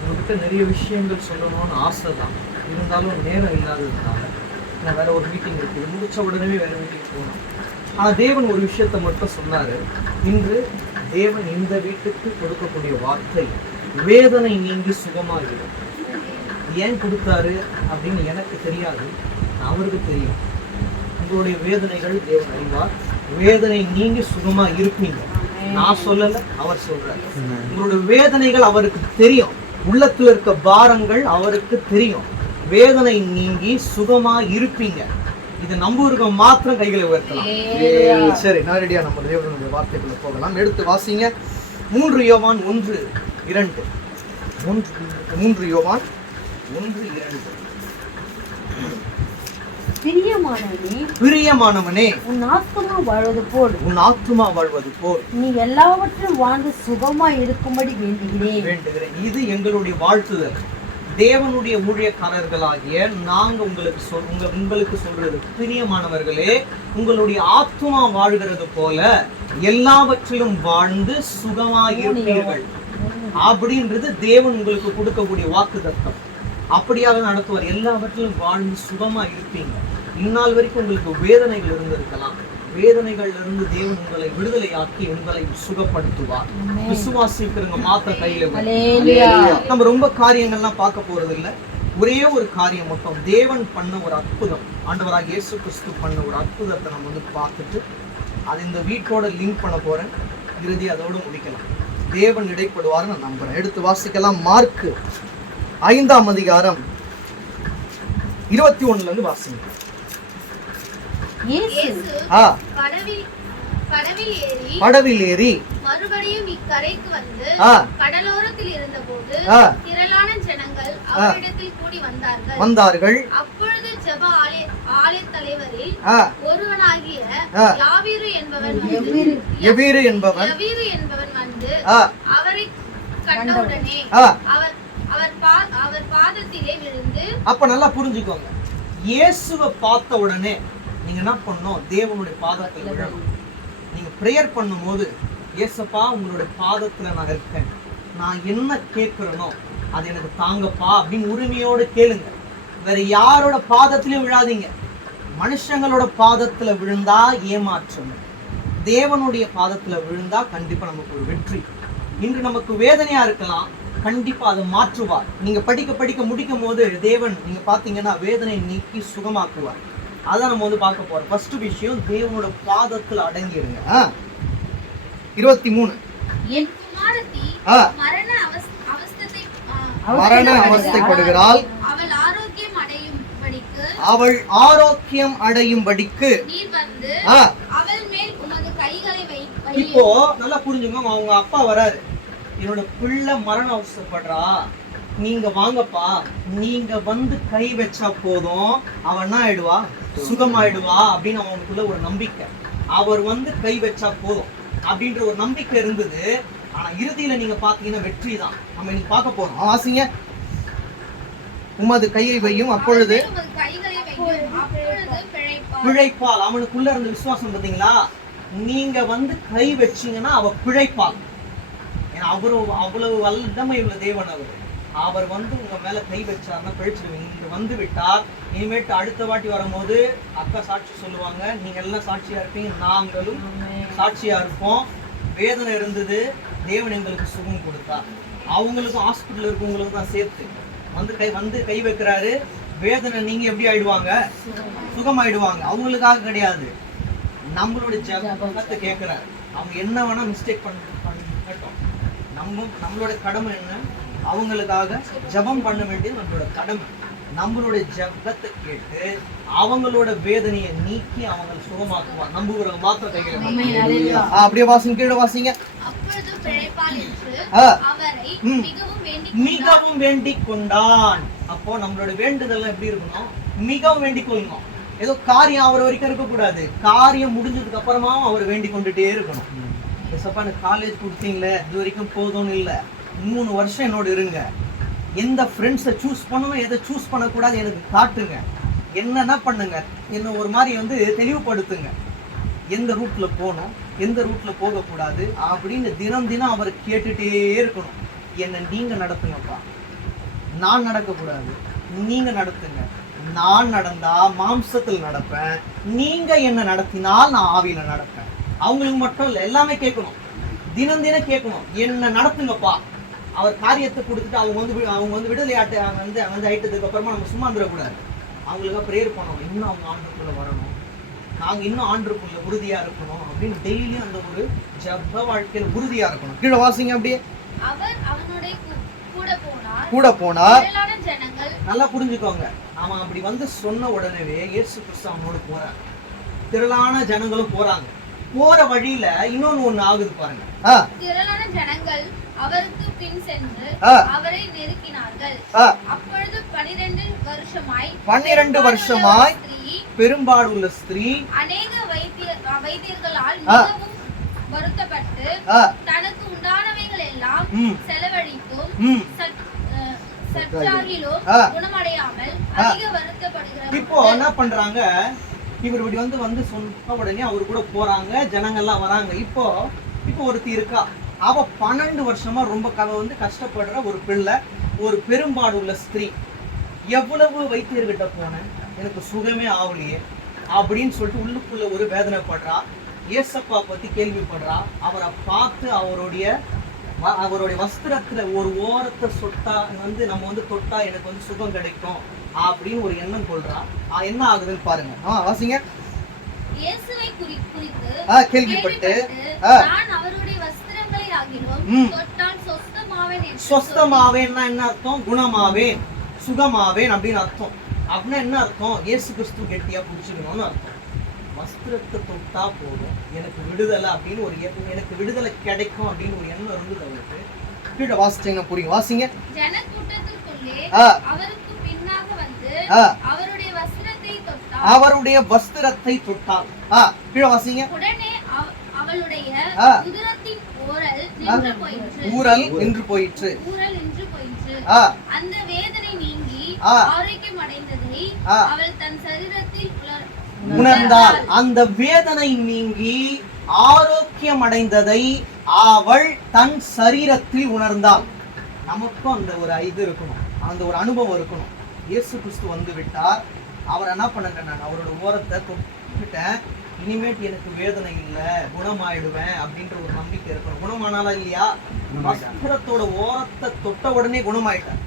உங்ககிட்ட நிறைய விஷயங்கள் சொல்லணும்னு ஆசை தான் இருந்தாலும் நேரம் இல்லாததுனால. நான் வேற ஒரு மீட்டிங் இருக்குது முடிச்ச உடனே வேற மீட்டிங் போகணும். ஆனால் தேவன் ஒரு விஷயத்தை மட்டும் சொன்னாரு. இன்று தேவன் இந்த வீட்டுக்கு கொடுக்கக்கூடிய வார்த்தை வேதனை நீங்கி சுகமாகிடும் ஏன் கொடுத்தாரு அப்படின்னு எனக்கு தெரியாது. அவருக்கு தெரியும். உங்களுடைய வேதனைகள் தேவன் அறிவார். வேதனை நீங்கி சுகமா இருப்பீங்க. நான் சொல்லல அவர் சொல்றாரு. உங்களுடைய வேதனைகள் அவருக்கு தெரியும். உள்ளத்துல இருக்க பாரங்கள் அவருக்கு தெரியும். வேதனை நீங்கி சுகமா இருப்பீங்க. இது நம்புவருக்கு மாத்திரம் கைகளை உயர்த்தலாம். சரி நேரடியா நம்ம தேவனுடைய வார்த்தைக்குள்ள போகலாம். எடுத்து வாசிங்க. மூன்று யோவான் ஒன்று இரண்டு. மூன்று மூன்று யோவான் ஒன்று இரண்டு. பிரியமானவனே பிரியமானவனே உன் ஆத்மா வாழ்வது போல். உன் ஆத்துமா வாழ்வது போல். நீ எல்லாவற்றிலும் வாழ்ந்து சுகமாய் இருக்கும்படி வேண்டுகிறேன். வேண்டுகிறேன். இது எங்களுடைய வாழ்த்துதல். தேவனுடைய ஊழியக்காரர்களாகிய நாங்க உங்களுக்கு சொல் உங்க உங்களுக்கு சொல்றது. பிரியமானவர்களே உங்களுடைய ஆத்துமா வாழ்கிறது போல எல்லாவற்றிலும் வாழ்ந்து இருப்பீர்கள். அப்படின்றது தேவன் உங்களுக்கு கொடுக்கக்கூடிய வாக்கு அப்படியாக நடத்துவார். எல்லாவற்றிலும் வாழ்ந்து சுகமா இருப்பீங்க. இந்நாள் வரைக்கும் உங்களுக்கு வேதனைகள் இருந்திருக்கலாம். வேதனைகள்ல இருந்து தேவன் உங்களை விடுதலையாக்கி உங்களை சுகப்படுத்துவார். விசுவாசிக்கிறவங்க மாத்த கையில. நம்ம ரொம்ப காரியங்கள்லாம் பார்க்க போறது இல்ல ஒரே ஒரு காரியம் மட்டும். தேவன் பண்ண ஒரு அற்புதம். ஆண்டவராக இயேசு கிறிஸ்து பண்ண ஒரு அற்புதத்தை நம்ம வந்து பார்த்துட்டு அது இந்த வீட்டோட லிங்க் பண்ண போறேன். இறுதி அதோட முடிக்கலாம். தேவன் இடைப்படுவார் நான் நம்புறேன். எடுத்து வாசிக்கலாம். மார்க் ஐந்தாம் அதிகாரம் இருபத்தி ஒண்ணுல இருந்து வாசிங்க. படவில் ஏறி மறுபடியும் இக்கரைக்கு வந்து கடலோரத்தில் இருந்தபோது திரளான ஜனங்கள் அவரிடத்தில் கூடி வந்தார்கள். வந்தார்கள். அப்பொழுது ஜெப ஆலய ஆலய தலைவரில் ஒருவனாகிய. யாவீரு என்பவன் எவீரு என்பவன் யவீரு என்பவன் வந்து அவரை கண்டவுடனே அவர் அவர் அவர் பாதத்திலே விழுந்து அப்ப நல்லா புரிஞ்சுக்கோங்க. இயேசுவை பார்த்த உடனே நீங்கள் என்ன பண்ணணும்? தேவனுடைய பாதத்துல விழணும். நீங்க ப்ரேயர் பண்ணும்போது ஏசப்பா உங்களுடைய பாதத்தில் நான் இருக்கேன். நான் என்ன கேட்குறேனோ அது எனக்கு தாங்கப்பா அப்படின்னு உரிமையோடு கேளுங்க. வேற யாரோட பாதத்திலயும் விழாதீங்க. மனுஷங்களோட பாதத்துல விழுந்தா ஏமாற்றம். தேவனுடைய பாதத்துல விழுந்தா கண்டிப்பா நமக்கு ஒரு வெற்றி. இன்று நமக்கு வேதனையா இருக்கலாம் கண்டிப்பா அதை மாற்றுவார். நீங்க படிக்க படிக்க முடிக்கும் போது தேவன் நீங்க பார்த்தீங்கன்னா வேதனை நீக்கி சுகமாக்குவார். அதான் நம்ம வந்து பார்க்க போறோம். ஃபர்ஸ்ட் விஷயம் தேவனோட பாதத்துல அடங்கிடுங்க? இருபத்தி மூணு மரண அவஸ்தைப்படுகிறாள். அவள் ஆரோக்கியம் அடையும்படிக்கு ஆரோக்கியம் அடையும்படிக்கு நீர் வந்து ஆ, அவள் மேல் உமது கைகளை வை இப்போ நல்லா புரிஞ்சுங்க அவங்க அப்பா வராரு. என்னோட பிள்ளை மரண அவசரப்படுறா நீங்க வாங்கப்பா. நீங்க வந்து கை வச்சா போதும். அவன் என்ன ஆயிடுவா? சுகமாயிடுவா அப்படின்னு அவனுக்குள்ள ஒரு நம்பிக்கை. அவர் வந்து கை வச்சா போதும் அப்படின்ற ஒரு நம்பிக்கை இருந்தது. ஆனா இறுதியில நீங்க பாத்தீங்கன்னா வெற்றி தான். நம்ம இன்னைக்கு பார்க்க போறோம். ஆசைங்க. உமது கையை வையும். அப்பொழுது பிழைப்பாள். அவனுக்குள்ள இருந்த விசுவாசம் பார்த்தீங்களா? நீங்க வந்து கை வச்சீங்கன்னா அவ பிழைப்பாள். ஏன்னா அவரு அவ்வளவு வல்லமை உள்ள தேவன் அவர். அவர் வந்து உங்க மேல கை வச்சாருன்னா பிழைச்சிடுவீங்க. நீங்க வந்து விட்டார் இனிமேட்டு அடுத்த வாட்டி வரும்போது அக்கா சாட்சி சொல்லுவாங்க. நீங்க எல்லாம் சாட்சியா இருப்பீங்க. நாங்களும் சாட்சியா இருப்போம். வேதனை இருந்தது. தேவன் எங்களுக்கு சுகம் கொடுத்தார் அவங்களுக்கும் ஹாஸ்பிட்டல் இருக்கவங்களுக்கு தான் சேர்த்து வந்து கை வந்து கை வைக்கிறாரு. வேதனை நீங்க எப்படி ஆயிடுவாங்க? சுகமாயிடுவாங்க. அவங்களுக்காக கிடையாது. நம்மளுடைய ஜபத்தை கேட்கிறாரு. அவங்க என்ன வேணா மிஸ்டேக் பண்ண பண்ணட்டும். நம்ம நம்மளோட கடமை என்ன? அவங்களுக்காக ஜெபம் பண்ண வேண்டியது நம்மளோட கடமை. நம்மளுடைய ஜபத்தை கேட்டு அவங்களோட வேதனையை நீக்கி அவங்க சுகமாக்குவான் நம்புகிறவங்க மாத்திரம் ஆ, அப்படியே வாசிங்க கீழே வாசிங்க. மிகவும் வேண்டிக் கொண்டான். அப்போ நம்மளோட வேண்டுதல் எப்படி இருக்கணும்? மிகவும் வேண்டிக் கொள்ளணும் ஏதோ காரியம் அவர் வரைக்கும் இருக்கக்கூடாது. காரியம் முடிஞ்சதுக்கு அப்புறமாவும் அவர் வேண்டிக் கொண்டுட்டே இருக்கணும். காலேஜ் கொடுத்தீங்களே. இது வரைக்கும் போதும்னு இல்லை. மூணு வருஷம் என்னோட இருங்க. எந்த ஃப்ரெண்ட்ஸை சூஸ் பண்ணணும் எதை சூஸ் பண்ணக்கூடாது எனக்கு காட்டுங்க. என்னென்ன பண்ணுங்க? என்ன ஒரு மாதிரி வந்து தெளிவுபடுத்துங்க. எந்த ரூட்டில் போகணும் எந்த ரூட்டில் போகக்கூடாது அப்படின்னு தினம் தினம் அவர் கேட்டுட்டே இருக்கணும். என்னை நீங்கள் நடத்துங்கப்பா. நான் நடக்கக்கூடாது. நீங்கள் நடத்துங்க. நான் நடந்தா மாம்சத்தில் நடப்பேன். நீங்கள் என்ன நடத்தினால் நான் ஆவியில் நடப்பேன். அவங்களுக்கு மட்டும் இல்லை எல்லாமே கேட்கணும். தினம் தினம் கேட்கணும். என்ன நடத்துங்கப்பா. அவர் காரியத்தை கொடுத்துட்டு அவங்க வந்து அவங்க வந்து விடுதலை ஆட்டு வந்து வந்து ஆயிட்டதுக்கு அப்புறமா நம்ம சும்மா வந்துடக்கூடாது அவங்களுக்காக ப்ரேயர் பண்ணணும். இன்னும் அவங்க ஆண்டுக்குள்ள வரணும். நாங்க இன்னும் ஆண்டுக்குள்ள உறுதியா இருக்கணும் அப்படின்னு டெய்லியும் அந்த ஒரு ஜப வாழ்க்கையில உறுதியா இருக்கணும். கீழே வாசிங்க அப்படியே. அவர் அவனுடைய கூ- கூட போனார். நல்லா புரிஞ்சுக்கோங்க. அவன் அப்படி வந்து சொன்ன உடனே இயேசு கிறிஸ்து அவனோடு போறார். திரளான ஜனங்களும் போறாங்க. போற வழியில இன்னொன்னு ஒண்ணு ஆகுது பாருங்க. திரளான ஜனங்கள் அவருக்கு பின் சென்று. அவரை நெருக்கினார்கள் அப்பொழுது பனிரெண்டு வருஷமாய் பன்னிரண்டு வருஷமாய் பெரும்பாடுள்ள ஸ்திரீ அநேக வைத்திய வைத்தியர்களால். மிகவும் வருத்தப்பட்டு தனக்கு உண்டானவைகள் எல்லாம் செலவழித்தும் சற்றாகிலும். குணமடையாமல். அதிக வருத்தப்படுகிற இப்போ என்ன பண்றாங்க இவர் இப்படி வந்து வந்து சொன்ன உடனே அவர் கூட போறாங்க ஜனங்கள்லாம் வராங்க இப்போ இப்போ ஒருத்தி இருக்கா அவ பன்னெண்டு வருஷமா ரொம்ப கவ வந்து கஷ்டப்படுற ஒரு பிள்ளை ஒரு பெரும்பாடுள்ள ஸ்திரீ. எவ்வளவு வைத்தியர்கிட்ட போனேன்? எனக்கு சுகமே ஆகலையே அப்படின்னு சொல்லிட்டு உள்ளுக்குள்ள ஒரு வேதனைப்படுறா. ஏசப்பா பத்தி கேள்விப்படுறா. அவரை பார்த்து அவருடைய அவருடைய வஸ்திரத்துல ஒரு ஓரத்தை சொட்டா வந்து நம்ம வந்து தொட்டா எனக்கு வந்து சுகம் கிடைக்கும் அப்படின்னு ஒரு எண்ணம் கொள்றா. என்ன ஆகுதுன்னு பாருங்க. ஆ வாசிங்க. கேள்விப்பட்டு. அவருடைய சொஸ்தமாவேன்னா என்ன அர்த்தம்? குணமாவேன் சுகமாவேன் அப்படின்னு அர்த்தம். அப்படின்னா என்ன அர்த்தம்? இயேசு கிறிஸ்து கெட்டியா பிடிச்சிக்கணும்னு அர்த்தம். வஸ்திரத்தை தொட்டா போதும். எனக்கு விடுதலை அப்படின்னு ஒரு எனக்கு விடுதலை கிடைக்கும் அப்படின்னு ஒரு எண்ணம் இருந்தது அவருக்கு. கீழே வாசிச்சீங்கன்னா புரியும். வாசிங்க. அவருடைய வஸ்திரத்தை ஆ. கீழே வாசிங்க. அவளுடைய ஊரல் நின்று போயிற்று. ஆ. அந்த வேதனை நீங்கி. ஆரோக்கியம் அடைந்ததை. அவள் தன் சரீரத்தில் உணர்- உணர்ந்தாள். அந்த வேதனை நீங்கி ஆரோக்கியம் அடைந்ததை அவள் தன் சரீரத்தில் உணர்ந்தாள். நமக்கும் அந்த ஒரு இது இருக்கணும். அந்த ஒரு அனுபவம் இருக்கணும். இயேசு கிறிஸ்து வந்து விட்டார் அவர் என்ன பண்ணுங்க நான் அவரோட ஓரத்தை தொட்டுட்டேன். இனிமேட்டு எனக்கு வேதனை இல்லை குணமாயிடுவேன் அப்படின்ற ஒரு நம்பிக்கை இருக்கணும். குணமானாலா இல்லையா? வஸ்திரத்தோட ஓரத்தை தொட்ட உடனே குணமாயிட்டார்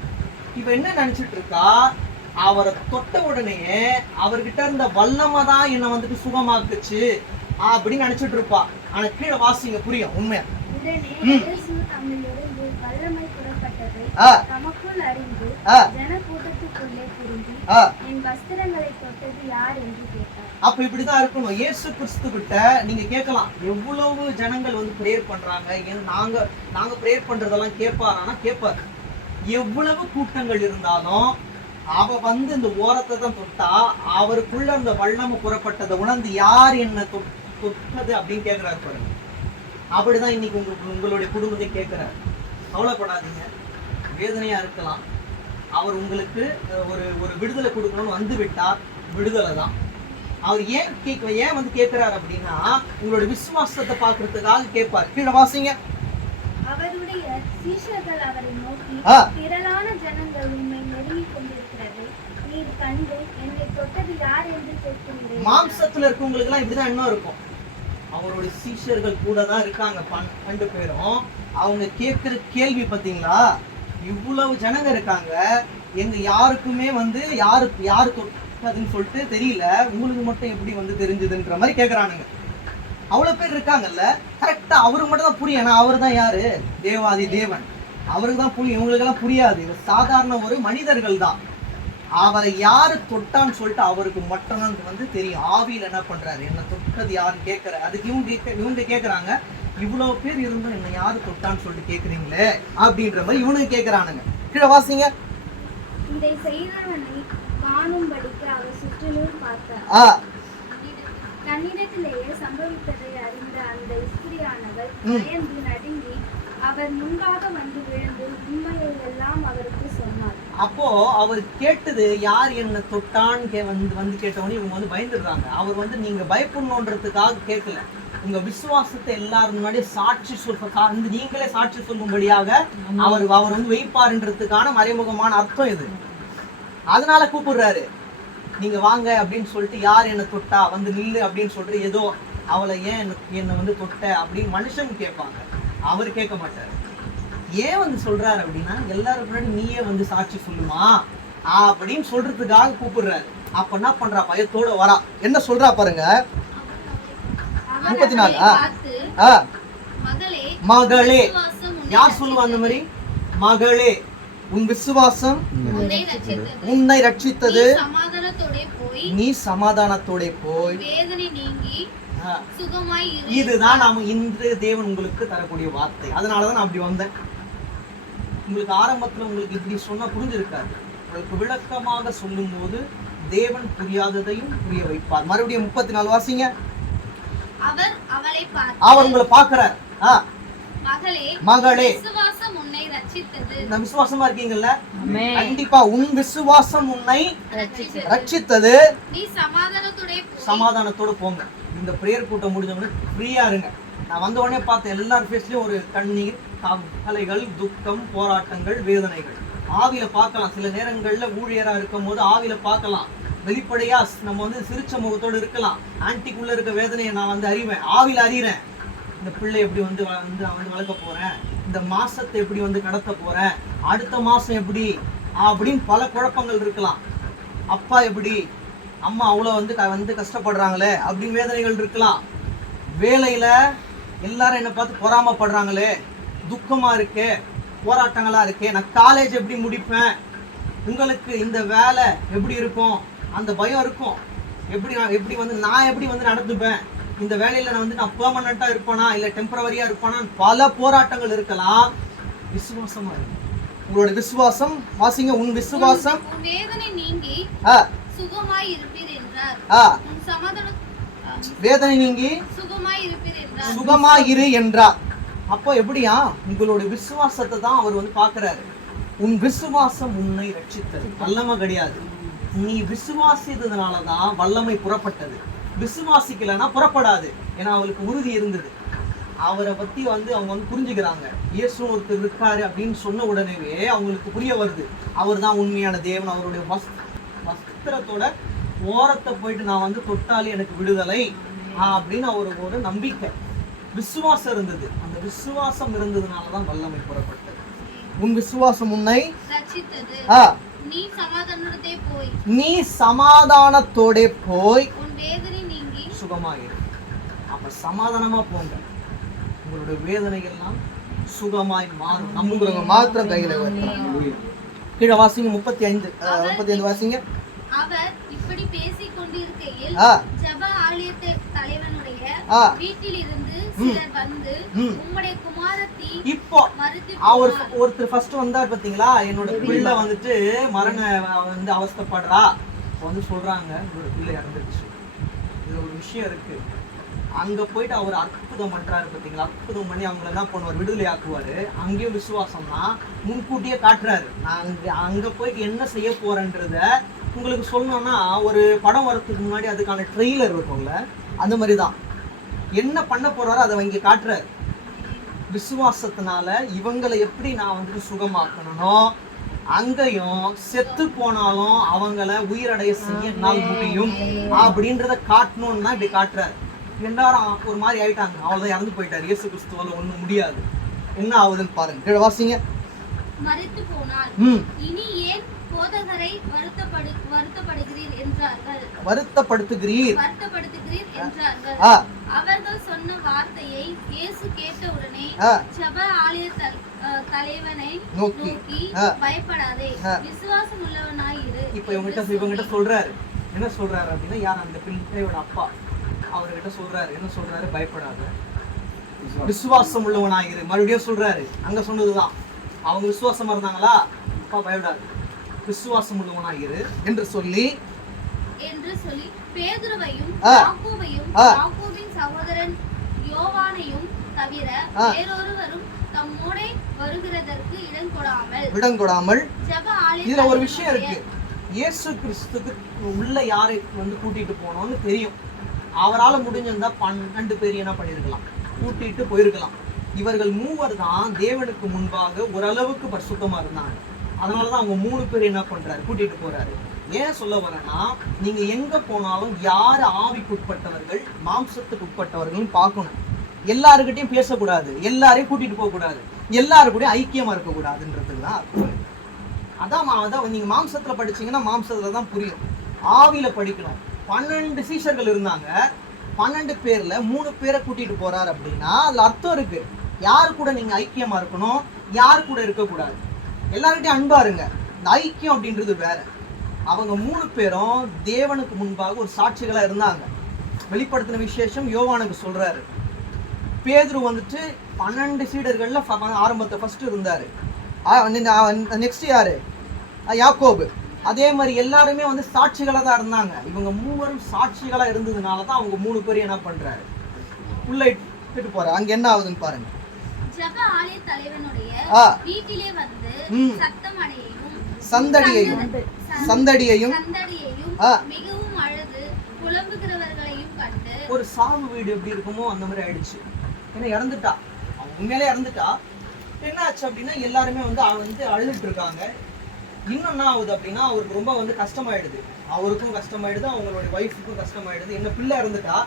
இப்ப என்ன நினைச்சிட்டு இருக்கா? அவரை தொட்ட உடனே அவர்கிட்ட இருந்த வல்லமை தான் என்னை வந்துட்டு சுகமாக்குச்சு அப்படின்னு நினைச்சிட்டு இருப்பா. ஆனா கீழே வாசிங்க புரியும் உண்மையா வல்லமை புறப்பட்டதை அப்ப இப்படிதான் இருக்கணும். இயேசு கிறிஸ்து கிட்ட நீங்க கேட்கலாம். எவ்வளவு ஜனங்கள் வந்து ப்ரேயர் பண்றாங்க? ஏன் நாங்க நாங்க ப்ரேயர் பண்றதெல்லாம் கேட்பாரானா கேட்பாரு. எவ்வளவு கூட்டங்கள் இருந்தாலும் அவ வந்து இந்த ஓரத்தை தான் தொட்டா அவருக்குள்ள அந்த வல்லம புறப்பட்டதை உணர்ந்து யார் என்ன தொட்டது அப்படின்னு கேட்கிறாரு பாருங்க. அப்படிதான் இன்னைக்கு உங்க உங்களுடைய குடும்பத்தை கேட்கிறாரு. கவலைப்படாதீங்க. வேதனையா இருக்கலாம். அவர் உங்களுக்கு ஒரு ஒரு விடுதலை கொடுக்கணும்னு வந்து விட்டார் விடுதலை தான் அவர் ஏன் கேட்க ஏன் வந்து கேட்கிறார் அப்படின்னா உங்களோட விசுவாசத்தை பார்க்கறதுக்காக கேட்பார். கீழே வாசிங்க. அவருடைய சீஷர்கள் அவரை நோக்கி ஆ. திரளான ஜனங்கள் உண்மை நெருங்கிக் கொண்டிருக்கிறது. நீர் கண்டு என்னை தொட்டது யார் என்று கேட்கிறீர்கள் மாம்சத்துல இருக்கவங்களுக்கு எல்லாம் இப்படிதான் எண்ணம் இருக்கும். அவருடைய சீஷர்கள் கூட தான் இருக்காங்க. பன்- ரெண்டு பேரும். அவங்க கேட்கிற கேள்வி பாத்தீங்களா இவ்வளவு ஜனங்க இருக்காங்க. எங்க யாருக்குமே வந்து யாரு யாரு தொட்டதுன்னு சொல்லிட்டு தெரியல. உங்களுக்கு மட்டும் எப்படி வந்து தெரிஞ்சதுன்ற மாதிரி கேட்குறானுங்க அவ்வளவு பேர் இருக்காங்கல்ல. கரெக்டா அவருக்கு மட்டும் தான் புரியும். ஏன்னா அவர் தான் யாரு? தேவாதி தேவன். அவருக்கு தான் புரியும். இவங்களுக்கெல்லாம் புரியாது. சாதாரண ஒரு மனிதர்கள் தான். அவரை யாரு தொட்டான்னு சொல்லிட்டு அவருக்கு மட்டும்தான் வந்து தெரியும். ஆவியில் என்ன பண்றாரு? என்ன தொட்டது யாருன்னு கேட்கற அதுக்கு இவங்க கேட்க இவங்க கேட்கறாங்க இவ்வளவு பேர் இருந்தும் என்ன யாரு தொட்டான்னு சொல்லிட்டு கேட்குறீங்களே அப்படின்ற மாதிரி இவனுங்க கேட்கறானுங்க கீழே வாசிங்க. இதை செய்தவனை காணும்படிக்கு அவர் சுற்றிலும் பார்த்தார் ஆ. தன்னிடத்திலேயே சம்பவித்ததை அறிந்த அந்த ஸ்திரியானவள் ம். பயந்து நடுங்கி அவர் முன்பாக வந்து விழுந்து உண்மையை எல்லாம் அவருக்கு சொன்னார். அப்போ அவர் கேட்டது யார் என்ன தொட்டான்னு கே வந்து வந்து கேட்டவொடனே இவங்க வந்து பயந்துடுறாங்க. அவர் வந்து நீங்க பயப்படணுன்றதுக்காக கேட்கல. உங்க விசுவாசத்தை எல்லாரும் முன்னாடி சாட்சி சொல்ற நீங்களே சாட்சி சொல்லும்படியாக அவர் அவர் வந்து வைப்பாருன்றதுக்கான மறைமுகமான அர்த்தம் இது. அதனால கூப்பிடுறாரு. நீங்க வாங்க அப்படின்னு சொல்லிட்டு யார் என்ன தொட்டா வந்து நில்லு அப்படின்னு சொல்லிட்டு ஏதோ அவளை ஏன் என்ன- வந்து தொட்ட அப்படின்னு மனுஷன் கேட்பாங்க. அவர் கேட்க மாட்டாரு. ஏன் வந்து சொல்றாரு அப்படின்னா எல்லாரும் முன்னாடி நீயே வந்து சாட்சி சொல்லுமா? அப்படின்னு சொல்றதுக்காக கூப்பிடுறாரு. அப்ப என்ன பண்றா? பயத்தோட வரா. என்ன சொல்றா பாருங்க? முப்பத்தி நாலு, மகளே யார் சொல்லுவா அந்த மாதிரி? மகளே. உன் விசுவாசம் உன்னை ரட்சித்தது. நீ சமாதானத்தோடே போய் இதுதான் நாம இன்று தேவன் உங்களுக்கு தரக்கூடிய வார்த்தை. அதனாலதான் நான் அப்படி வந்தேன். உங்களுக்கு ஆரம்பத்துல உங்களுக்கு இப்படி சொன்னா புரிஞ்சிருக்காது. உங்களுக்கு விளக்கமாக சொல்லும்போது தேவன் புரியாததையும் புரிய வைப்பார். மறுபடியும் முப்பத்தி நாலு வாசிங்க. அவர் அவளை அவர் உங்களை பார்க்கிறார். ஆ. மகளே மகளே. விசுவாசம் உன்னை ரட்சித்தது. இந்த விசுவாசமா இருக்கீங்கல்ல? கண்டிப்பா உன் விசுவாசம் உன்னை ரட்சித்தது. சமாதானத்தோடே போங்க. இந்த பிரேயர் கூட்டம் முடிஞ்ச உடனே ஃப்ரீயா இருங்க. நான் வந்த உடனே பார்த்த எல்லார் ஃபேஸ்லயும் ஒரு கண்ணீர் கவலைகள் துக்கம் போராட்டங்கள் வேதனைகள். ஆவியில பார்க்கலாம். சில நேரங்கள்ல ஊழியரா இருக்கும் போது ஆவியில பார்க்கலாம். வெளிப்படையா நம்ம வந்து சிரிச்ச முகத்தோடு இருக்கலாம். ஆன்டிக்குள்ள இருக்க வேதனையை நான் வந்து அறிவேன். ஆவியில அறிகிறேன் இந்த பிள்ளை எப்படி வந்து வந்து வந்து வளர்க்க போகிறேன் இந்த மாதத்தை எப்படி வந்து கடத்த போகிறேன் அடுத்த மாதம் எப்படி? அப்படின்னு பல குழப்பங்கள் இருக்கலாம். அப்பா எப்படி? அம்மா அவ்வளோ வந்து க- வந்து கஷ்டப்படுறாங்களே அப்படின்னு வேதனைகள் இருக்கலாம். வேலையில் எல்லாரும் என்னை பார்த்து பொறாமப்படுறாங்களே. துக்கமாக இருக்கே. போராட்டங்களா இருக்கே. நான் காலேஜ் எப்படி முடிப்பேன்? உங்களுக்கு இந்த வேலை எப்படி இருக்கும்? அந்த பயம் இருக்கும். எப்படி நான் எப்படி வந்து நான் எப்படி வந்து நடந்துப்பேன்? இந்த வேலையில நான் வந்து நான் பெர்மனண்டா இருப்பேனா இல்ல டெம்பரவரியா இருப்பேனா பல போராட்டங்கள் இருக்கலாம். விசுவாசமா இருக்கு உங்களோட விசுவாசம் வாசிங்க உன் விசுவாசம். வேதனை நீங்கி ஆ. சுகமாய் இருப்பீர் என்றார். வேதனை நீங்கி சுகமாய் இருப்பீர் என்றார். சுகமா இரு என்றார். அப்போ எப்படியா? உங்களுடைய விசுவாசத்தை தான் அவர் வந்து பார்க்கறாரு. உன் விசுவாசம் உன்னை ரட்சித்தது. வல்லமை கிடையாது. நீ விசுவாசித்ததுனால தான் வல்லமை புறப்பட்டது. விசுவாசிக்கலைன்னா புறப்படாது. ஏன்னா அவளுக்கு உறுதி இருந்தது. அவரை பத்தி வந்து அவங்க வந்து புரிஞ்சுக்கிறாங்க. இயேசு ஒருத்தர் இருக்காரு அப்படின்னு சொன்ன உடனேவே அவங்களுக்கு புரிய வருது. அவர் தான் உண்மையான தேவன் அவருடைய வஸ் வஸ்திரத்தோட ஓரத்தை போயிட்டு நான் வந்து தொட்டாலே எனக்கு விடுதலை. அப்படின்னு அவருக்கு ஒரு நம்பிக்கை. விசுவாசம் இருந்தது. அந்த விசுவாசம் இருந்ததுனால தான் வல்லமை புறப்பட்டது. உன் விசுவாசம் உன்னை நீ சமாதானத்தோடே போய். நீங்கி சுகமாயிரு அப்ப சமாதானமா போங்க. உங்களுடைய வேதனைகள்லாம் சுகமாய் மாறும். நம்புகிறவங்க மாத்திரம் கையில கீழே வாசிங்க முப்பத்தி ஐந்து முப்பத்தி ஐந்து வாசிங்க. அவர் இப்படி பேசிக் கொண்டிருக்கையில் ஜெப ஆலயத்து தலைவனுடைய ஆ. வீட்டில் இருந்து சிலர் வந்து. உம்முடைய குமாரத்தி இப்போ அவர். ஒருத்தர் ஃபர்ஸ்ட் வந்தார் பாத்தீங்களா என்னோட பிள்ளை வந்துட்டு மரண வந்து அவஸ்தைப்படுறா. அப்ப வந்து சொல்றாங்க உங்களோட பிள்ளை இறந்துருச்சு. இதில் ஒரு விஷயம் இருக்கு. அங்கே போயிட்டு அவர் அற்புதம் பண்ணுறாரு பார்த்தீங்களா அற்புதம் பண்ணி அவங்கள என்ன பண்ணுவார்? விடுதலை ஆக்குவார் அங்கேயும் விசுவாசம்னா முன்கூட்டியே காட்டுறாரு. நான் அங்கே அங்கே போயிட்டு என்ன செய்ய போகிறேன்றத உங்களுக்கு சொல்லணும்னா ஒரு படம் வரத்துக்கு முன்னாடி அதுக்கான ட்ரெய்லர் இருக்கும்ல அந்த மாதிரி தான் என்ன பண்ண போகிறாரோ அதை இங்கே காட்டுறாரு. விசுவாசத்தினால இவங்களை எப்படி நான் வந்துட்டு சுகமாக்கணும் அங்கேயும் செத்து போனாலும் அவங்கள உயிரடைய செய்ய என்னால் முடியும். அப்படின்றத காட்டணும்னு தான் இப்படி காட்டுறாரு. எல்லாரும் ஒரு மாதிரி ஆயிட்டாங்க. அவ்வளவுதான் இறந்து போயிட்டாரு. இயேசு கிறிஸ்துவால ஒண்ணும் முடியாது. என்ன ஆகுதுன்னு பாருங்க. கீழே வாசிங்க. மரித்து போனார் ம். இனி ஏன் போதகரை வருத்தப்படு வருத்தப்படுகிறீர் என்றார்கள்? வருத்தப்படுத்துகிறீர். வருத்தப்படுத்துகிறீர் என்றார்கள். அவர்கள் சொன்ன வார்த்தையை இயேசு கேட்டவுடனே ஜெப ஆலய தல்- அஹ் தலைவனை நோக்கி. பயப்படாதே. விசுவாசம் உள்ளவனாய் இரு இப்போ இவங்ககிட்ட இவங்ககிட்ட சொல்றாரு. என்ன சொல்றாரு அப்படின்னா யார் அந்த பிள்ளையோட அப்பா? அவர்கிட்ட சொல்றாரு. என்ன சொல்றாரு? பயப்படாத. விசுவாசம். உள்ளவனாயிரு மறுபடியும் சொல்றாரு. அங்க சொன்னதுதான். அவங்க விசுவாசமா இருந்தாங்களா? அப்பா பயப்படாது. விசுவாசம் உள்ளவனாயிரு என்று சொல்லி என்று சொல்லி பேதுருவையும். யாக்கோபையும். யாக்கோபின் சகோதரன் யோவானையும் தவிர. வேறொருவரும் தம்மோடே வருகிறதற்கு இதுல ஒரு விஷயம் இருக்கு. இயேசு கிறிஸ்துக்கு உள்ள யாரை வந்து கூட்டிட்டு போனோம்னு தெரியும். அவரால் முடிஞ்சிருந்தா பன்னெண்டு பேர் என்ன பண்ணியிருக்கலாம் கூட்டிட்டு போயிருக்கலாம். இவர்கள் மூவர் தான் தேவனுக்கு முன்பாக ஓரளவுக்கு பரிசுத்தமா இருந்தாங்க. அதனால தான் அவங்க மூணு பேர் என்ன பண்றாரு? கூட்டிட்டு போறாரு. ஏன் சொல்ல வரேன்னா நீங்க எங்க போனாலும் யார் ஆவிக்கு உட்பட்டவர்கள் மாம்சத்துக்கு உட்பட்டவர்கள் பார்க்கணும். எல்லாருக்கிட்டையும் பேசக்கூடாது. எல்லாரையும் கூட்டிட்டு போகக்கூடாது. எல்லாருக்கூடையும் ஐக்கியமா இருக்கக்கூடாதுன்றதுக்கு தான் அர்த்தம். அதான் அதான் நீங்க மாம்சத்துல படிச்சீங்கன்னா மாம்சத்துல தான் புரியும். ஆவியில படிக்கணும். பன்னெண்டு சீஷர்கள் இருந்தாங்க. பன்னெண்டு பேர்ல மூணு பேரை கூட்டிட்டு போறாரு அப்படின்னா அதுல அர்த்தம் இருக்கு. யார் கூட நீங்க ஐக்கியமா இருக்கணும்? யார் கூட இருக்கக்கூடாது? எல்லார்கிட்டையும் அன்பா இருங்க. இந்த ஐக்கியம் அப்படின்றது வேற. அவங்க மூணு பேரும் தேவனுக்கு முன்பாக ஒரு சாட்சிகளா இருந்தாங்க. வெளிப்படுத்தின விசேஷம் யோவானுக்கு சொல்றாரு. பேதுரு வந்துட்டு பன்னெண்டு சீடர்கள்ல ஆரம்பத்தை ஃபர்ஸ்ட் இருந்தாரு. நெக்ஸ்ட் யாரு? யாக்கோபு. அதே மாதிரி எல்லாருமே வந்து சாட்சிகளா தான் இருந்தாங்க. இவங்க மூவரும் சாட்சிகளா இருந்ததுனால தான் அவங்க மூணு பேரும் என்ன பண்றாரு? உள்ள இட்டுட்டு போறாரு அங்க என்ன ஆகுதுன்னு பாருங்க. சந்தடியையும். சந்தடியையும். ஒரு சாவு வீடு எப்படி இருக்குமோ அந்த மாதிரி ஆயிடுச்சு. ஏன்னா இறந்துட்டா? அவன் உண்மையிலே இறந்துட்டா? என்ன ஆச்சு அப்படின்னா எல்லாருமே வந்து அவன் வந்து அழுதுட்டு இருக்காங்க. இன்னும் என்ன ஆகுது அப்படின்னா அவருக்கு ரொம்ப வந்து கஷ்டமாயிடுது. அவருக்கும் கஷ்டமாயிடுது அவங்களுடைய ஒய்ஃபுக்கும் கஷ்டமாயிடுது. என்ன பிள்ளை இறந்துட்டா?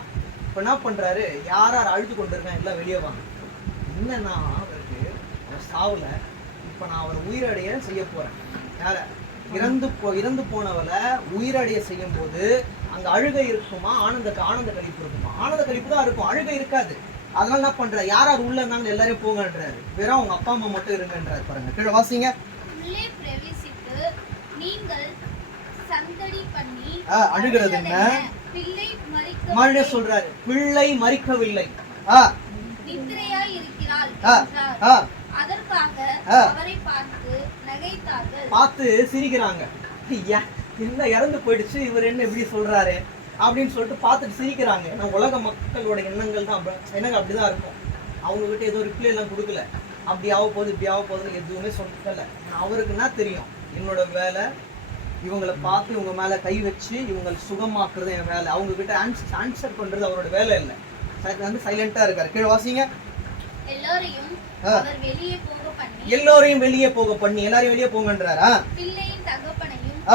இப்போ என்ன பண்றாரு? யார் யார் அழுது கொண்டிருக்கான் எல்லாம் வெளியே வாங்க. என்னன்னா அவருக்கு அவர் சாவுல இப்போ நான் அவர் உயிரடைய செய்ய போகிறேன் யார? இறந்து போ இறந்து போனவளை உயிரடைய செய்யும் போது அங்கே அழுகை இருக்குமா? ஆனந்த ஆனந்த கழிப்பு இருக்குமா? ஆனந்த கழிப்பு தான் இருக்கும். அழுகை இருக்காது. அதனால என்ன பண்ற? யார் யார் உள்ள இருந்தாங்க எல்லாரையும் போங்கன்றாரு. வெறும் அவங்க அப்பா அம்மா மட்டும் இருங்கன்றாரு பாருங்க. கீழே வாசிங்க. உள்ளே பிரவேசித்து நீங்கள் சந்தடி பண்ணி அழுகிறது என்ன? பிள்ளை மறுபடியும் மறிக்க சொல்றாரு. பிள்ளை மறிக்கவில்லை. ஆ. நித்திரையாய் இருக்கிறாள் அதற்காக. அவரை பார்த்து நகைத்தார்கள். பார்த்து சிரிக்கிறாங்க. ஐயா என்ன இறந்து போயிடுச்சு? இவர் என்ன இப்படி சொல்றாரு? அப்படின்னு சொல்லிட்டு பார்த்துட்டு சிரிக்கிறாங்க. ஏன்னா உலக மக்களோட எண்ணங்கள் தான் அப்படி- எண்ணங்கள் அப்படிதான் இருக்கும். அவங்க கிட்ட ஏதோ ரிப்ளை எல்லாம் கொடுக்கல. அப்படி ஆக போகுது இப்படி ஆக போகுதுன்னு எதுவுமே சொல்லல. ஆனா அவருக்கு என்ன தெரியும். என்னோட வேலை இவங்களை பார்த்து இவங்க மேல கை வச்சு இவங்களை சுகமாக்குறது என் வேலை. அவங்க கிட்ட ஆன்சர் பண்றது அவரோட வேலை இல்லை. வந்து சைலண்டா இருக்காரு. கீழே வாசிங்க. எல்லோரையும் ஆ. அவர் வெளியே போக பண்ணி எல்லோரையும் வெளியே போக பண்ணி எல்லாரையும் வெளியே போங்கன்றாரா? பிள்ளையின் தகப்பனையும்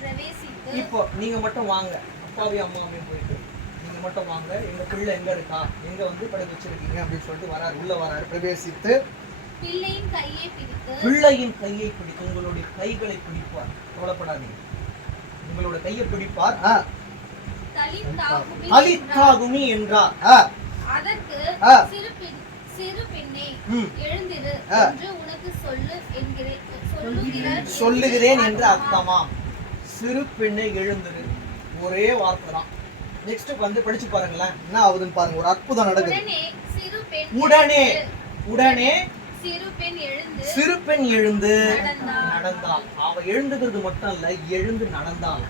பிரவேசித்து இப்போ நீங்க மட்டும் வாங்க. அப்பாவையும் அம்மாவையும் போயிட்டு. நீங்க மட்டும் வாங்க. எங்க பிள்ளை எங்க இருக்கா? எங்க வந்து படுக்க வச்சிருக்கீங்க அப்படின்னு சொல்லிட்டு வராரு. உள்ள வராரு. பிரவேசித்து பிள்ளையின் கையை பிடித்து உங்களுடைய கைகளை பிடிப்பார். கவலைப்படாதீங்க. உங்களோட கையை பிடிப்பார். அலித்தாகுமி என்றார். அதற்கு. சிறு பெண் சிறு பெண்ணே ம். எழுந்திரு ஆ. என்று உனக்கு சொல்லு என்கிறேன் சொல்லுகிறார். சொல்லுகிறேன் என்று அர்த்தமாம். சிறு பெண்ணை எழுந்திரு. ஒரே வார்த்தை தான். நெக்ஸ்ட் வந்து படிச்சு பாருங்களேன். என்ன ஆகுதுன்னு பாருங்க. ஒரு அற்புதம் நடக்குது. உடனே உடனே சிறு பெண் எழுந்து நடந்தாள். அவ எழுந்துகிறது மட்டும் இல்ல எழுந்து நடந்தாள்.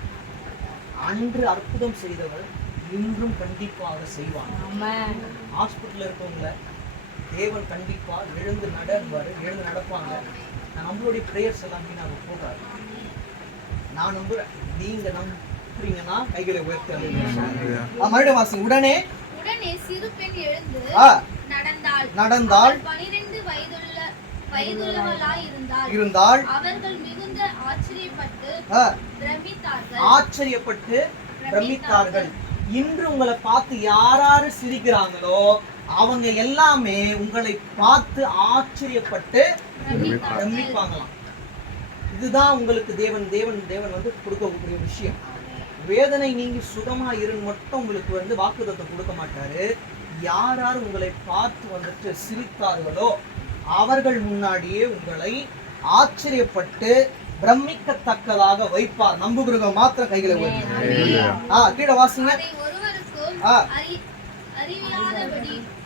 அன்று அற்புதம் செய்தவள் இன்றும் கண்டிப்பாக செய்வான் ஹாஸ்பிட்டல்ல இருக்கவங்கள தேவன் கண்டிப்பா எழுந்து நடப்பாரு எழுந்து நடப்பாங்க. நான் நம்மளுடைய பிரேயர்ஸ் எல்லாமே நாங்க போகாது நான் நம்புறேன். நீங்க நம்புறீங்கன்னா கைகளை உயர்த்தி மறுபடியும் வாசிங்க உடனே? உடனே சிறு பெண் எழுந்து நடந்தாள். நடந்தாள். பனிரெண்டு வயதுள்ள வயதுள்ளவளாய் இருந்தாள். இருந்தாள் அவர்கள் மிகுந்த ஆச்சரியப்பட்டு பிரமித்தார்கள். ஆச்சரியப்பட்டு பிரமித்தார்கள். இன்று உங்களை பார்த்து யாராரு சிரிக்கிறாங்களோ அவங்க எல்லாமே உங்களை பார்த்து ஆச்சரியப்பட்டு பிரமிப்பாங்களாம் இதுதான் உங்களுக்கு தேவன் தேவன் தேவன் வந்து கொடுக்கக்கூடிய விஷயம். வேதனை நீங்கி சுகமா இருன்னு மட்டும் உங்களுக்கு வந்து வாக்குத்தத்தம் கொடுக்க மாட்டாரு. யார் யார் உங்களை பார்த்து வந்துட்டு சிரித்தார்களோ அவர்கள் முன்னாடியே உங்களை ஆச்சரியப்பட்டு பிரமிக்கத்தக்கதாக வைப்பார். நம்புகிறவங்க மாத்திரம் கைகளை. ஆ கீழே வாசிங்க. ஆ.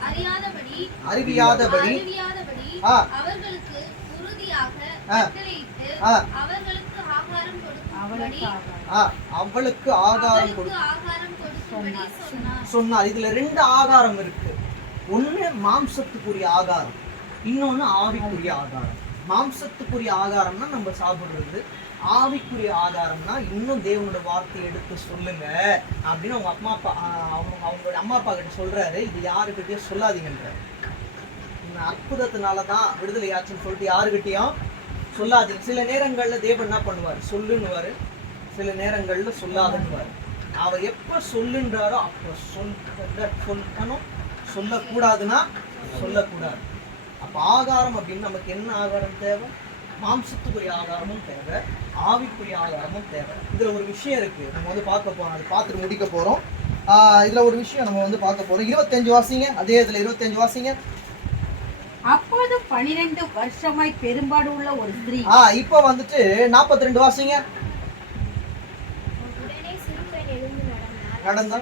அறியாதபடி அறிவியாதபடி. அவர்களுக்கு உறுதியாக ஆ. கட்டளையிட்டு ஆ. அவர்களுக்கு ஆகாரம் அவளுக்கு ஆகாரம். கொடு அவளுக்கு ஆகாரம் கொடுக்கும்படி இருக்கும்படி சொன்னார். இதுல ரெண்டு ஆகாரம் இருக்கு. ஒண்ணு மாம்சத்துக்குரிய ஆகாரம். இன்னொன்னு ஆவிக்குரிய ஆகாரம். மாம்சத்துக்குரிய ஆகாரம்னா நம்ம சாப்பிடுறது ஆவிக்குரிய ஆதாரம்னா இன்னும் தேவனோட வார்த்தையை எடுத்து சொல்லுங்க அப்படின்னு அவங்க அம்மா அப்பா அவங்க அவங்களோட அம்மா அப்பா கிட்ட சொல்றாரு. இது யாருக்கிட்டயும் சொல்லாதீங்கன்ற இந்த அற்புதத்தினால தான் விடுதலை ஆச்சுன்னு சொல்லிட்டு யாருக்கிட்டயும் சொல்லாதீங்க. சில நேரங்கள்ல தேவன் என்ன பண்ணுவார்? சொல்லுன்னுவாரு. சில நேரங்களில் சொல்லாதுன்னுவார். அவர் எப்போ சொல்லுன்றாரோ அப்போ சொல்ல சொல்லணும் சொல்லக்கூடாதுன்னா சொல்லக்கூடாது. அப்போ ஆகாரம் அப்படின்னு நமக்கு என்ன ஆகாரம் தேவை? மாம்சத்துக்குரிய ஆகாரமும் தேவை ஆவிக்குரிய ஆகாரமும் தேவை. இதுல ஒரு விஷயம் இருக்கு. நம்ம வந்து பார்க்க போறோம். அது பார்த்துட்டு முடிக்க போறோம். இதுல ஒரு விஷயம் நம்ம வந்து பார்க்க போறோம். இருபத்தஞ்சு வாசிங்க. அதே இதுல இருபத்தஞ்சு வாசிங்க. அப்போது பனிரெண்டு வருஷமாய் பெரும்பாடு உள்ள ஒரு ஸ்திரீ. ஆ இப்போ வந்துட்டு நாற்பத்தி ரெண்டு வாசிங்க நடந்தா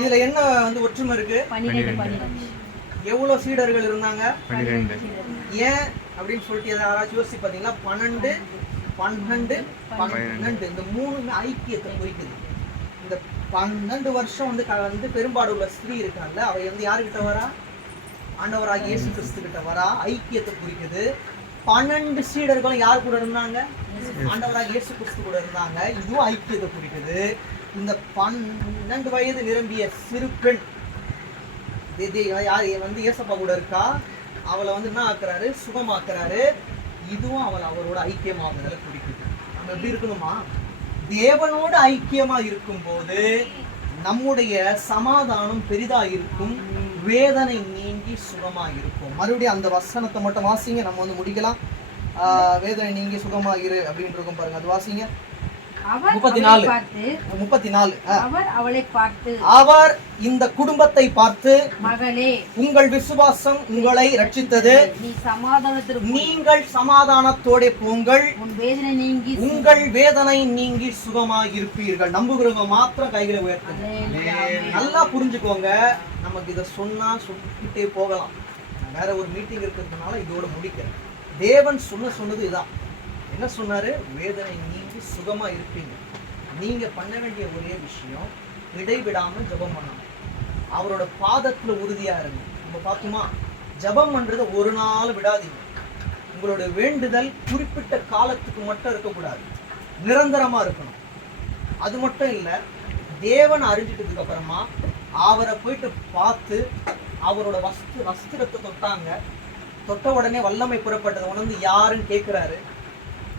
இதுல என்ன வந்து ஒற்றுமை இருக்கு? எவ்வளவு சீடர்கள் இருந்தாங்க? ஏன் அப்படின்னு சொல்லிட்டு யாராச்சும் யோசிச்சு பார்த்தீங்கன்னா பன்னெண்டு பன்னெண்டு பன்னெண்டு இந்த மூணுமே ஐக்கியத்தை குறிக்குது இந்த பன்னெண்டு வருஷம் வந்து வந்து பெரும்பாடு உள்ள ஸ்திரீ இருக்காங்கல்ல அவ வந்து யாருக்கிட்ட வரா? ஆண்டவராக இயேசு கிறிஸ்து கிட்ட வரா? ஐக்கியத்தை குறிக்குது. பன்னெண்டு சீடர்களும் யார் கூட இருந்தாங்க? ஆண்டவராக இயேசு கிறிஸ்து கூட இருந்தாங்க. இதுவும் ஐக்கியத்தை குறிக்குது. இந்த பன்னெண்டு வயது நிரம்பிய சிறு பெண் தே- யார்? வந்து ஏசப்பா கூட இருக்கா? அவளை வந்து என்ன ஆக்குறாரு? சுகமாக்குறாரு. இதுவும் அவளை அவரோட ஐக்கியமாகுதல குறிக்குது. நம்ம எப்படி இருக்கணுமா? தேவனோட ஐக்கியமா இருக்கும்போது நம்முடைய சமாதானம் பெரிதா இருக்கும் வேதனை நீங்கி சுகமா இருக்கும். மறுபடியும் அந்த வசனத்தை மட்டும் வாசிங்க. நம்ம வந்து முடிக்கலாம். ஆஹ் வேதனை நீங்கி சுகமா இரு அப்படின்னு இருக்கும் பாருங்க. அது வாசிங்க. முப்பத்தி நாலு. பார்த்து முப்பத்தி நாலு. அவர் அவளை பார்த்து அவர் இந்த குடும்பத்தை பார்த்து மகளே உங்கள் விசுவாசம் உங்களை ரட்சித்தது. நீ சமாதானத்திற்கு நீங்கள் சமாதானத்தோட போங்கள். உன் வேதனை நீங்கி உங்கள் வேதனை நீங்கி சுகமாய் இருப்பீர்கள். நம்புகிறவங்க மாத்திரம் கைகளை அல்லேலூயா. நல்லா புரிஞ்சுக்கோங்க. நமக்கு இதை சொன்னா சொல்லிக்கிட்டே போகலாம். வேற ஒரு மீட்டிங் இருக்கிறதுனால இதோட முடிக்கிறேன் தேவன் சொன்ன சொன்னது இதான். என்ன சொன்னாரு? வேதனை நீங்கி சுகமா இருப்பீங்க. நீங்க பண்ண வேண்டிய ஒரே விஷயம் இடைவிடாம ஜெபம் பண்ணணும். அவரோட பாதத்துல உறுதியா இருங்க. நம்ம பார்த்தோமா ஜபம் பண்றதை ஒரு நாள் விடாதீங்க. உங்களோட வேண்டுதல் குறிப்பிட்ட காலத்துக்கு மட்டும் இருக்கக்கூடாது. நிரந்தரமா இருக்கணும். அது மட்டும் இல்லை தேவன் அறிஞ்சிட்டதுக்கு அப்புறமா அவரை போயிட்டு பார்த்து அவரோட வஸ்து வஸ்திரத்தை தொட்டாங்க. தொட்ட உடனே வல்லமை புறப்பட்டது உணர்ந்து யாருன்னு கேட்குறாரு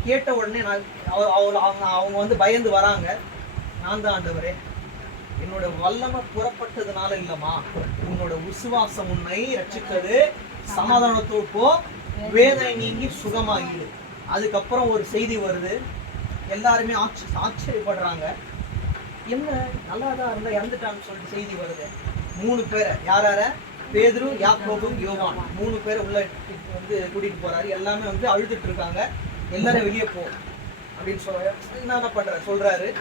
கேட்ட உடனே நான் அவங்க அவங்க வந்து பயந்து வராங்க. நான் தான் ஆண்டவரே. என்னோட வல்லமை புறப்பட்டதுனால இல்லம்மா. உன்னோட விசுவாசம் உன்னை ரட்சித்தது சமாதானத்தோடு போ வேதனை நீங்கி சுகமாகிடு அதுக்கப்புறம் ஒரு செய்தி வருது. எல்லாருமே ஆச்ச ஆச்சரியப்படுறாங்க. என்ன? நல்லா தான் இருந்தா இறந்துட்டான்னு சொல்லிட்டு செய்தி வருது. மூணு பேரை. யார் யார? பேதுரு யாக்கோபும் யோகான் மூணு பேரை உள்ள வந்து கூட்டிட்டு போறாரு. எல்லாமே வந்து அழுதுட்டு இருக்காங்க. எல்லாரும் வெளியே போ அப்படின்னு சொல்ல என்ன பண்ற சொல்றாரு.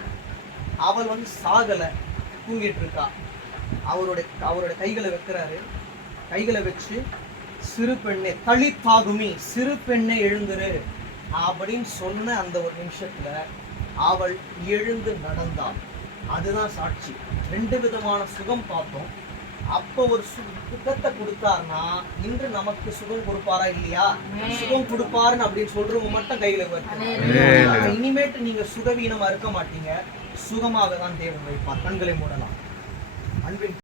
அவள் வந்து சாகலை. தூங்கிட்டு இருக்கா. அவருடைய அவரோட கைகளை வைக்கிறாரு. கைகளை வச்சு சிறு பெண்ணே தளித்தாகுமி சிறு பெண்ணை எழுந்துரு. அப்படின்னு சொன்ன அந்த ஒரு நிமிஷத்துல அவள் எழுந்து நடந்தாள். அதுதான் சாட்சி. ரெண்டு விதமான சுகம் பார்த்தோம். அப்போ ஒரு சுகத்தை கொடுத்தாருன்னா இன்று நமக்கு சுகம் கொடுப்பாரா இல்லையா? சுகம் கொடுப்பாருன்னு அப்படின்னு சொல்றவங்க மட்டும் கையில வருது இனிமேட்டு நீங்க சுகவீனமா இருக்க மாட்டீங்க. சுகமாக தான் தேவன் வைப்பார். கண்களை மூடலாம். அன்பின்